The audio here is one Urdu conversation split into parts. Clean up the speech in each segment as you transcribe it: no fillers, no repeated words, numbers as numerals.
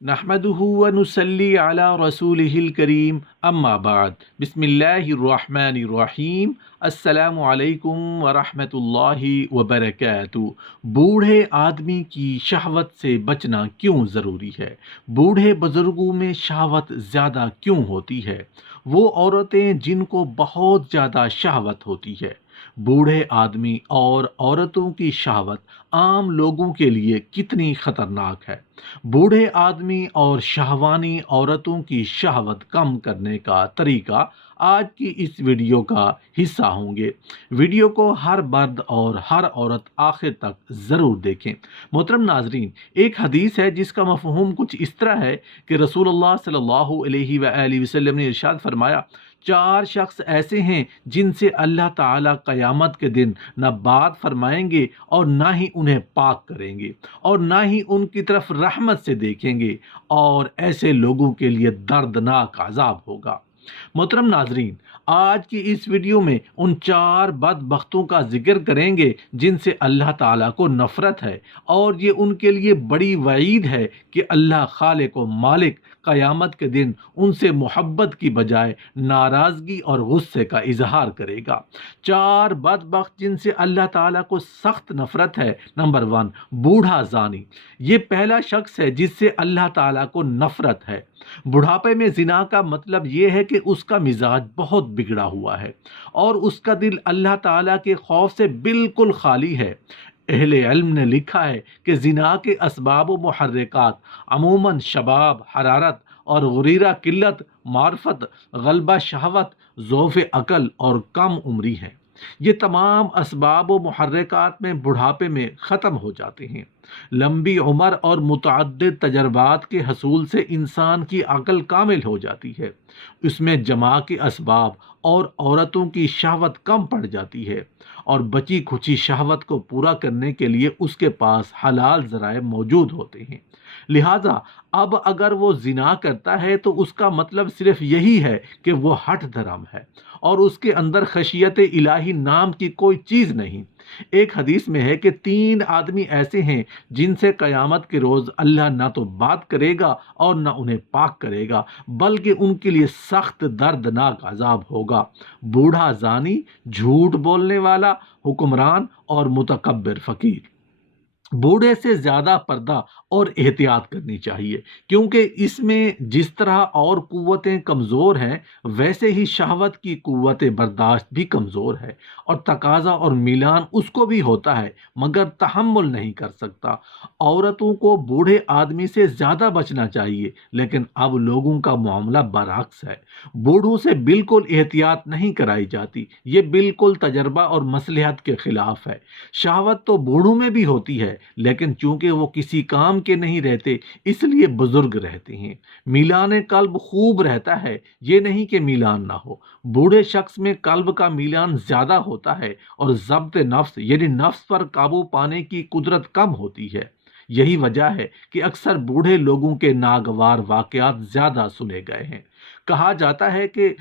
نحمده ونصلي على رسوله الكريم اما بعد بسم اللہ الرحمن الرحیم السلام علیکم ورحمۃ اللہ وبرکاتہ۔ بوڑھے آدمی کی شہوت سے بچنا کیوں ضروری ہے؟ بوڑھے بزرگوں میں شہوت زیادہ کیوں ہوتی ہے؟ وہ عورتیں جن کو بہت زیادہ شہوت ہوتی ہے۔ بوڑھے آدمی اور عورتوں کی شہوت عام لوگوں کے لیے کتنی خطرناک ہے؟ بوڑھے آدمی اور شہوانی عورتوں کی شہوت کم کرنے کا طریقہ آج کی اس ویڈیو کا حصہ ہوں گے۔ ویڈیو کو ہر مرد اور ہر عورت آخر تک ضرور دیکھیں۔ محترم ناظرین، ایک حدیث ہے جس کا مفہوم کچھ اس طرح ہے کہ رسول اللہ صلی اللہ علیہ وآلہ وسلم نے ارشاد فرمایا، 4 شخص ایسے ہیں جن سے اللہ تعالیٰ قیامت کے دن نہ بات فرمائیں گے اور نہ ہی انہیں پاک کریں گے اور نہ ہی ان کی طرف رحمت سے دیکھیں گے، اور ایسے لوگوں کے لیے دردناک عذاب ہوگا۔ محترم ناظرین، آج کی اس ویڈیو میں ان 4 بدبختوں کا ذکر کریں گے جن سے اللہ تعالیٰ کو نفرت ہے، اور یہ ان کے لیے بڑی وعید ہے کہ اللہ خالق و مالک قیامت کے دن ان سے محبت کی بجائے ناراضگی اور غصے کا اظہار کرے گا۔ 4 بدبخت جن سے اللہ تعالیٰ کو سخت نفرت ہے۔ نمبر 1، بوڑھا زانی۔ یہ پہلا شخص ہے جس سے اللہ تعالیٰ کو نفرت ہے۔ بڑھاپے میں زنا کا مطلب یہ ہے کہ اس کا مزاج بہت بگڑا ہوا ہے اور اس کا دل اللہ تعالیٰ کے خوف سے بالکل خالی ہے۔ اہل علم نے لکھا ہے کہ زنا کے اسباب و محرکات عموماً شباب، حرارت اور غریرہ، قلت معرفت، غلبہ شہوت، ضعف عقل اور کم عمری ہیں۔ یہ تمام اسباب و محرکات میں بڑھاپے میں ختم ہو جاتے ہیں۔ لمبی عمر اور متعدد تجربات کے حصول سے انسان کی عقل کامل ہو جاتی ہے، اس میں جماع کے اسباب اور عورتوں کی شہوت کم پڑ جاتی ہے، اور بچی کھچی شہوت کو پورا کرنے کے لیے اس کے پاس حلال ذرائع موجود ہوتے ہیں۔ لہٰذا اب اگر وہ زنا کرتا ہے تو اس کا مطلب صرف یہی ہے کہ وہ ہٹ دھرم ہے اور اس کے اندر خشیت الہی نام کی کوئی چیز نہیں۔ ایک حدیث میں ہے کہ 3 آدمی ایسے ہیں جن سے قیامت کے روز اللہ نہ تو بات کرے گا اور نہ انہیں پاک کرے گا، بلکہ ان کے لیے سخت دردناک عذاب ہوگا۔ بوڑھا زانی، جھوٹ بولنے والا حکمران اور متکبر فقیر۔ بوڑھے سے زیادہ پردہ اور احتیاط کرنی چاہیے، کیونکہ اس میں جس طرح اور قوتیں کمزور ہیں ویسے ہی شہوت کی قوت برداشت بھی کمزور ہے، اور تقاضا اور میلان اس کو بھی ہوتا ہے مگر تحمل نہیں کر سکتا۔ عورتوں کو بوڑھے آدمی سے زیادہ بچنا چاہیے، لیکن اب لوگوں کا معاملہ برعکس ہے۔ بوڑھوں سے بالکل احتیاط نہیں کرائی جاتی، یہ بالکل تجربہ اور مصلحت کے خلاف ہے۔ شہوت تو بوڑھوں میں بھی ہوتی ہے، لیکن چونکہ وہ کسی کام کے نہیں رہتے اس لیے بزرگ رہتے ہیں۔ میلان قلب خوب رہتا ہے، یہ نہیں کہ میلان نہ ہو۔ بوڑھے شخص میں قلب کا میلان زیادہ ہوتا ہے اور ضبط نفس یعنی نفس پر قابو پانے کی قدرت کم ہوتی ہے۔ یہی وجہ ہے کہ اکثر بوڑھے لوگوں کے ناگوار واقعات زیادہ سنے گئے ہیں۔ کہا جاتا ہے کہ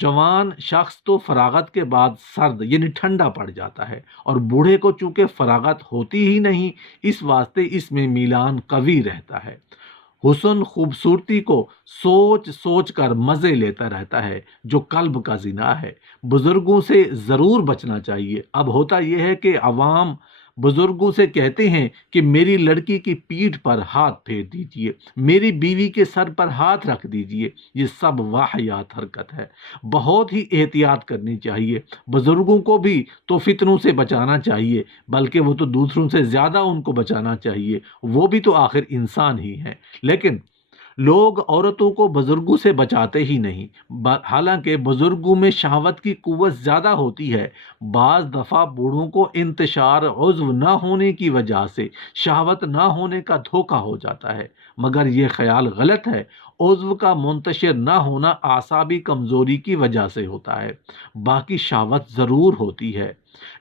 جوان شخص تو فراغت کے بعد سرد یعنی ٹھنڈا پڑ جاتا ہے، اور بوڑھے کو چونکہ فراغت ہوتی ہی نہیں، اس واسطے اس میں میلان قوی رہتا ہے۔ حسن خوبصورتی کو سوچ سوچ کر مزے لیتا رہتا ہے، جو قلب کا زنا ہے۔ بزرگوں سے ضرور بچنا چاہیے۔ اب ہوتا یہ ہے کہ عوام بزرگوں سے کہتے ہیں کہ میری لڑکی کی پیٹھ پر ہاتھ پھیر دیجئے، میری بیوی کے سر پر ہاتھ رکھ دیجئے۔ یہ سب واہیات حرکت ہے، بہت ہی احتیاط کرنی چاہیے۔ بزرگوں کو بھی تو فتنوں سے بچانا چاہیے، بلکہ وہ تو دوسروں سے زیادہ ان کو بچانا چاہیے، وہ بھی تو آخر انسان ہی ہیں۔ لیکن لوگ عورتوں کو بزرگوں سے بچاتے ہی نہیں، حالانکہ بزرگوں میں شہوت کی قوت زیادہ ہوتی ہے۔ بعض دفعہ بوڑھوں کو انتشار عضو نہ ہونے کی وجہ سے شہوت نہ ہونے کا دھوکہ ہو جاتا ہے، مگر یہ خیال غلط ہے۔ عضو کا منتشر نہ ہونا اعصابی کمزوری کی وجہ سے ہوتا ہے، باقی شہوت ضرور ہوتی ہے۔